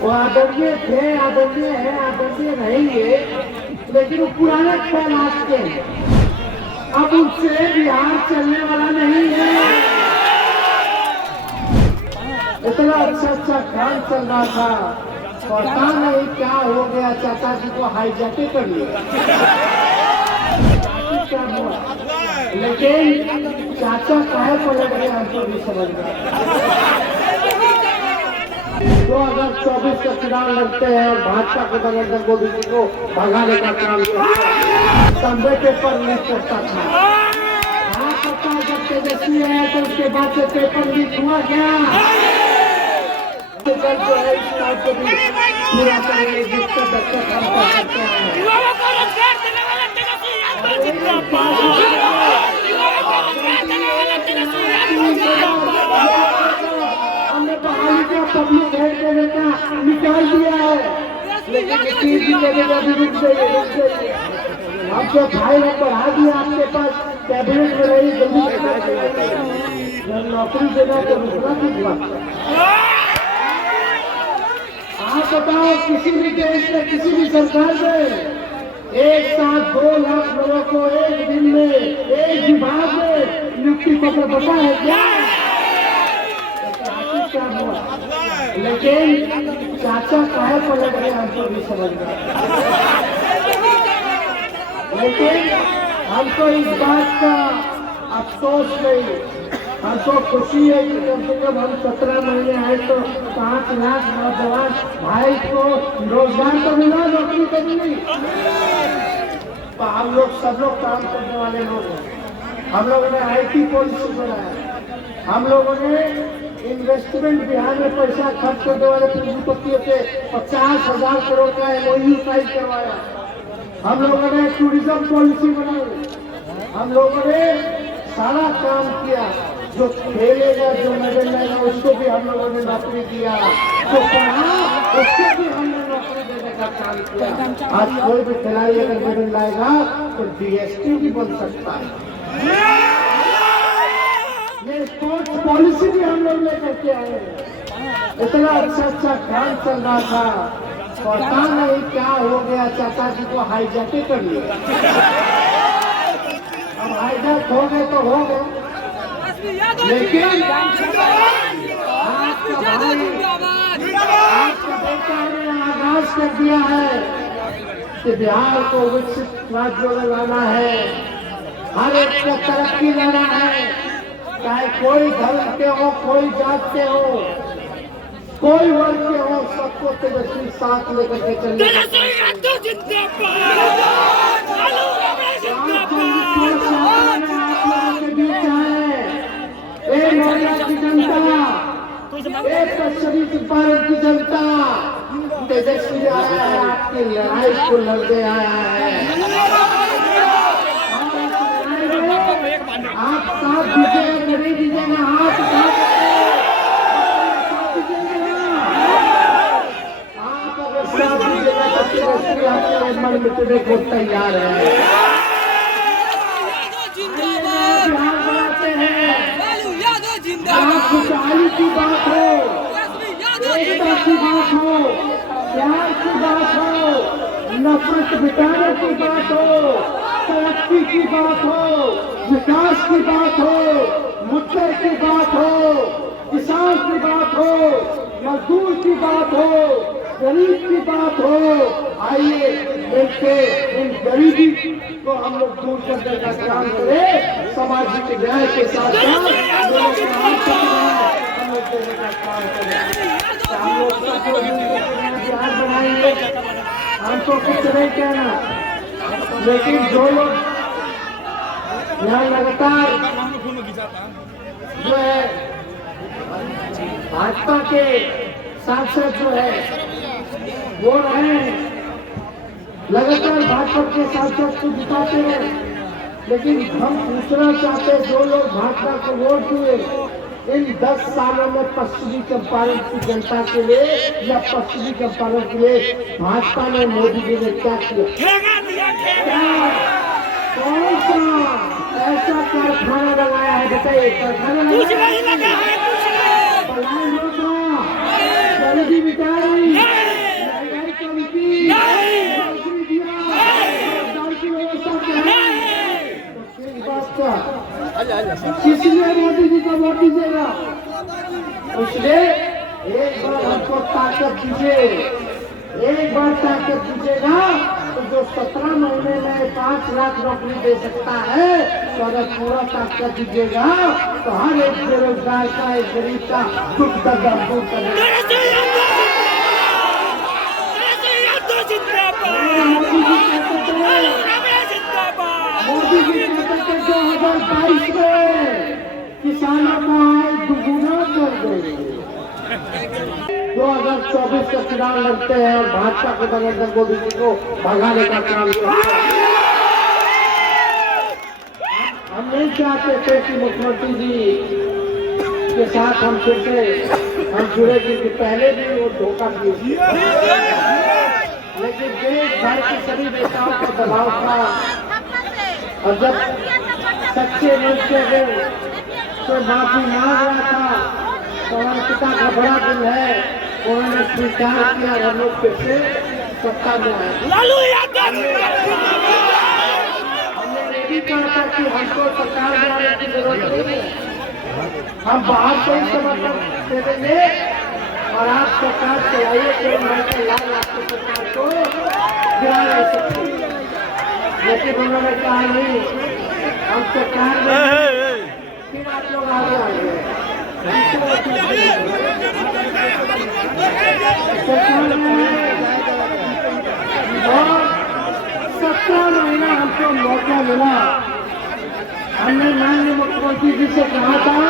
वो आदरणीय थे, आदरणीय है, आदरणीय रहेंगे, लेकिन वो पुराने ख्याल के हैं। अब उससे बिहार चलने वाला नहीं है। इतना अच्छा काम चल रहा था, पता नहीं क्या हो गया, चाचा जी को हाईजैक कर लिया। क्या हुआ? लेकिन चाचा काहे पलट गए हमको भी समझ में। 2024 का चुनाव लड़ते हैं और भाजपा के नरेंद्र मोदी जी को भगाने का काम संबे पेपर लीक करता था। हाँ पता, जब तेजस्वी आया तो उसके बाद से पेपर लीक हुआ क्या? जो है इस चुनाव को भी पूरा करेंगे, जिसका बच्चा काम कर सकते हैं। हमने बहाली का पब्लिक हेल्थ देने का निकाल दिया है, लेकिन हम तो भाई ने बढ़ा दिया, आपके पास कैबिनेट में रही जल्दी नौकरी देना तो रुकना की बात। आप बताओ, किसी भी देश में, किसी भी सरकार में एक साथ 2 लाख लोगों को एक दिन में एक विभाग में नियुक्ति पत्र बता है क्या? क्या हुआ? लेकिन चाचा काहे पलट गए हमको भी समझ में। लेकिन हमको इस बात का अफसोस नहीं, हमको खुशी है कि कम से कम हम 17 महीने आए तो 5 लाख नौजवान भाई को रोजगार तो मिला, नौकरी तो मिली। हम लोग सब लोग काम करने वाले लोग हैं। हम लोगों ने IT पॉलिसी बनाया, हम लोगों ने इन्वेस्टमेंट बिहार में पैसा खर्च करने वाले पूंजीपतियों से 50,000 करोड़ का MOU साइन करवाया। हम लोगों ने टूरिज्म पॉलिसी बनाई, हम लोगों ने सारा काम किया। जो खेलेगा, जो मेडल लाएगा, उसको भी हम लोगों ने नौकरी दिया, जो पढ़ा उसको भी हमने नौकरी देने का काम किया। आज कोई भी खिलाड़ी अगर मेडल लाएगा तो DSP भी बन सकता है। ये स्पोर्ट्स पॉलिसी भी हम लोग लेकर के आए। इतना अच्छा काम चल रहा था, पता नहीं क्या हो गया, चाचा जी को हाईजैक कर लिया। अब हाईजैक हो गए तो हो गए, लेकिन आपका बेटा ने आगाज कर दिया है कि बिहार को विकसित राज्य में लाना है, हर एक को तरक्की लाना है। चाहे कोई धर्म के हो, कोई जात के हो, कोई वर्ग के हो, सबको तेजस्वी साथ लेकर के चलने की जनता, पश्चिमी चंपारण की जनता, तेजस्वी आया है, आपकी लड़ाई को लड़ने आया है। आप साथ दीजिएगा, नहीं दीजिएगा, हाथ आप अगर साथ दीजिएगा तो तेजस्वी आपके मन मिटने को तैयार है। खुशहाली की बात हो, एकता की बात हो, प्यार की बात हो, नफरत मिटाने की बात हो, तरक्की की बात हो, विकास की बात हो, मुद्दे की बात हो, किसान की बात हो, मजदूर की बात हो, गरीब की बात हो, आइए मिलके इन गरीबी को हम लोग दूर करने का काम करें। सामाजिक न्याय के साथ हम लोग देने का काम करें। हम लोग सबको बिहार बनाएंगे, हमको कुछ नहीं कहना, लेकिन जो लोग यहाँ लगातार जो है भाजपा के सांसद जो है वो रहे, लगातार भाजपा के सांसद को जिताते हैं, लेकिन हम पूछना चाहते हैं, जो लोग भाजपा को वोट दिए, इन 10 सालों में पश्चिमी चंपारण की जनता के लिए या पश्चिमी चंपारण के लिए भाजपा ने, मोदी जी ने क्या किया? कौन सा ऐसा कारखाना लगाया है? बताइए, कारखाना लगाया है? गरीबी मिटाई, किस लिए मोदी जी को वोट दीजिएगा? इसलिए एक बार हमको ताकत दीजिए, एक बार ताकत दीजिएगा तो जो 17 महीने में 5 लाख नौकरी दे सकता है, तो अगर पूरा ताकत दीजिएगा तो हर एक बेरोजगार का, एक गरीब का दुख दर्द दूर करेगा। मोदी जी कहते थे 2022 में किसानों का आय दुगुना कर देंगे। 2024 का चुनाव लड़ते हैं और भाजपा के नरेंद्र मोदी जी को भगाने का काम किया। हम नहीं चाहते थे कि मुख्यमंत्री जी के साथ हम फिर से हम जुड़े, क्योंकि पहले भी वो धोखा दिए, लेकिन देश भर के सभी नेताओं का दबाव था और जब सच्चे मन से तो माफी मांग रहा था तो हमारे पिता का बड़ा दिल है, उन्होंने स्वीकार किया और हम लोग फिर से सत्ता में आए। हमने ये भी कहा था कि हमको सरकार बनाने की जरूरत नहीं है, हम बाहर से ही समर्थन दे देंगे और आप सरकार चलाइए, कोई लाल आपकी सरकार को गिरा नहीं सकते। लेकिन उन्होंने कहा नहीं, हम सरकार में फिर आप लोग आगे आ गए। सरकार में और 17 महीना हमको मौका मिला। हमने माननीय मुख्यमंत्री जी से कहा था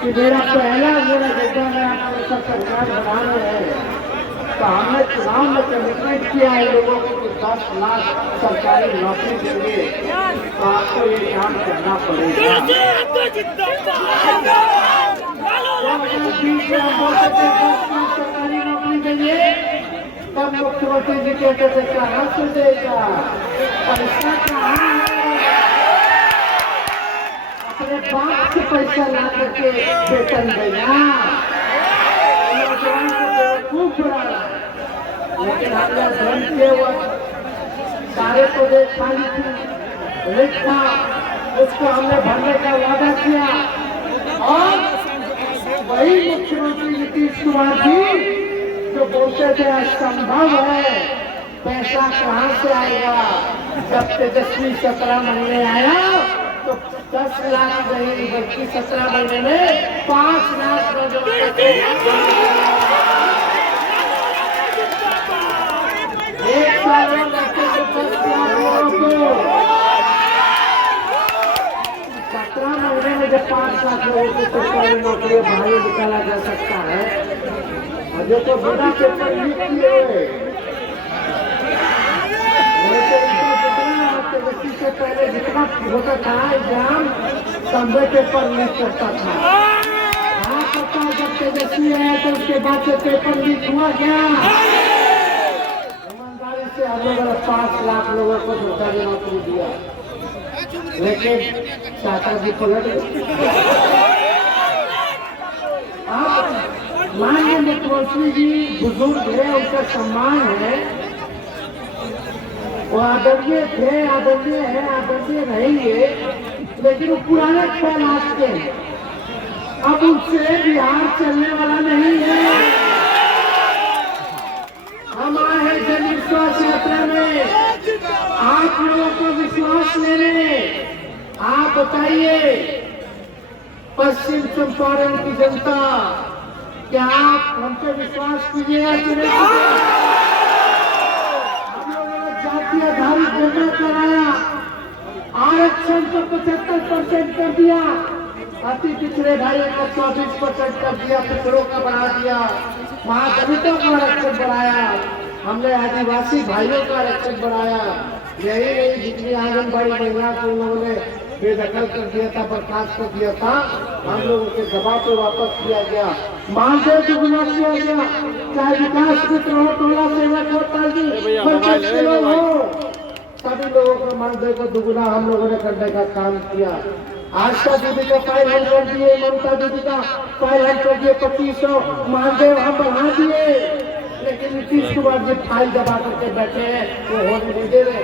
कि मेरा बेटा मैं सरकार बनाना है, तो हमने चुनाव में कमिटमेंट किया है लोगों को कि 10 लाख सरकारी नौकरी देंगे, तो आपको ये काम करना पड़ेगा। सरकारी नौकरी देंगे, तब मुख्यमंत्री जी कहते थे कहाँ से देगा, पैसा कहाँ है, अपने बाप से पैसा ला करके वेतन देगा। खूब बुरा, लेकिन हमने धन किए हुआ सारे प्रदेश खाली थी, रिक्त था, उसको हमने भरने का वादा किया और वही मुख्यमंत्री नीतीश कुमार जी जो बोलते थे असंभव है, पैसा कहाँ से आएगा, जब तेजस्वी 17 महीने आया तो 10 लाख नहीं बल्कि 17 महीने में 5 लाख एक साल में 17 महीने में जब 5 लाख लोगों को सरकारी नौकरी बाहर निकाला जा सकता है, और जो तो बिना पेपर लीक किए से पहले जितना होता था एग्जाम संभव पेपर लीक करता था। हाँ पता जब तेजस्वी आया तो उसके बाद से पेपर लीक हुआ क्या? ईमानदारी से हम लोगों ने 5 लाख लोगों को सरकारी नौकरी दिया, लेकिन चाचा जी पलट गए। माननीय मुख्यमंत्री जी बुजुर्ग है, उनका सम्मान है, वो आदरणीय थे, आदरणीय है, आदरणीय रहेंगे, लेकिन वो पुराने ख्याल के हैं, अब उनसे बिहार चलने वाला नहीं है। हम आए हैं जन विश्वास यात्रा में, आप लोगों को विश्वास लेने। आप बताइए पश्चिम चंपारण की जनता, क्या आप हम पे विश्वास कीजिएगा कि नहीं? जातीय आधारित निर्णय कराया, आरक्षण को 75% कर दिया, अति पिछड़े भाइयों को 24% कर दिया, पिछड़ों का बढ़ा दिया, महादलितों का आरक्षण बढ़ाया, हमने आदिवासी भाइयों का आरक्षण बढ़ाया। यही नहीं, जितनी आंगनबाड़ी महिला को उन्होंने बेदखल कर दिया था, बर्खास्त कर दिया था, हम लोगों के दबाव पे वापस किया गया। मानदेय दुगुना किया गया, चाहे विकास मित्र हो, टोला सेवक हो, पंचायत सेवक हो, सभी लोगों को मानदेय को दुगुना हम लोगों ने करने का काम किया। आशा दीदी का फाइल हल कर दिए, ममता दीदी का फाइल हल कर दिए, 2500 मानदेय हम बढ़ा दिए, लेकिन नीतीश कुमार जी फाइल दबा करके बैठे हैं, वो होने नहीं दे रहे।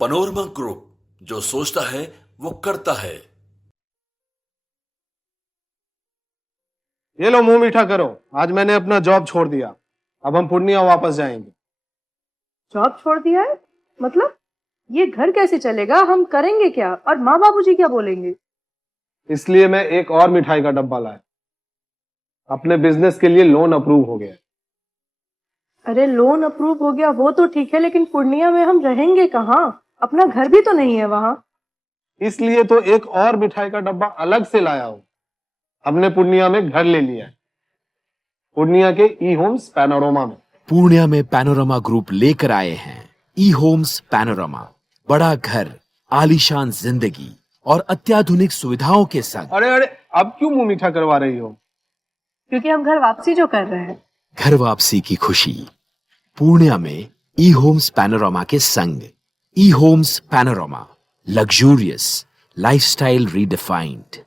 पनोरमा ग्रुप, जो सोचता है वो करता है। ये लो मुंह मीठा करो, आज मैंने अपना जॉब छोड़ दिया, अब हम पूर्णिया वापस जाएंगे। जॉब छोड़ दिया है? मतलब ये घर कैसे चलेगा? हम करेंगे क्या? और माँ बाबूजी क्या बोलेंगे? इसलिए मैं एक और मिठाई का डब्बा लाया, अपने बिजनेस के लिए लोन अप्रूव हो गया। अरे लोन अप्रूव हो गया वो तो ठीक है, लेकिन पूर्णिया में हम रहेंगे कहाँ? अपना घर भी तो नहीं है वहां। इसलिए तो एक और मिठाई का डब्बा अलग से लाया हूं। हमने पूर्णिया में घर ले लिया है, पूर्णिया के ई होम्स पैनोरमा में। पूर्णिया में पैनोरमा ग्रुप लेकर आए हैं ई होम्स पैनोरमा। बड़ा घर, आलीशान जिंदगी और अत्याधुनिक सुविधाओं के संग। अरे अरे, अब क्यों मुंह मीठा करवा रही हो? क्योंकि हम घर वापसी जो कर रहे हैं। घर वापसी की खुशी पूर्णिया में ई होम्स पैनोरमा के संग। E Homes Panorama, luxurious lifestyle redefined.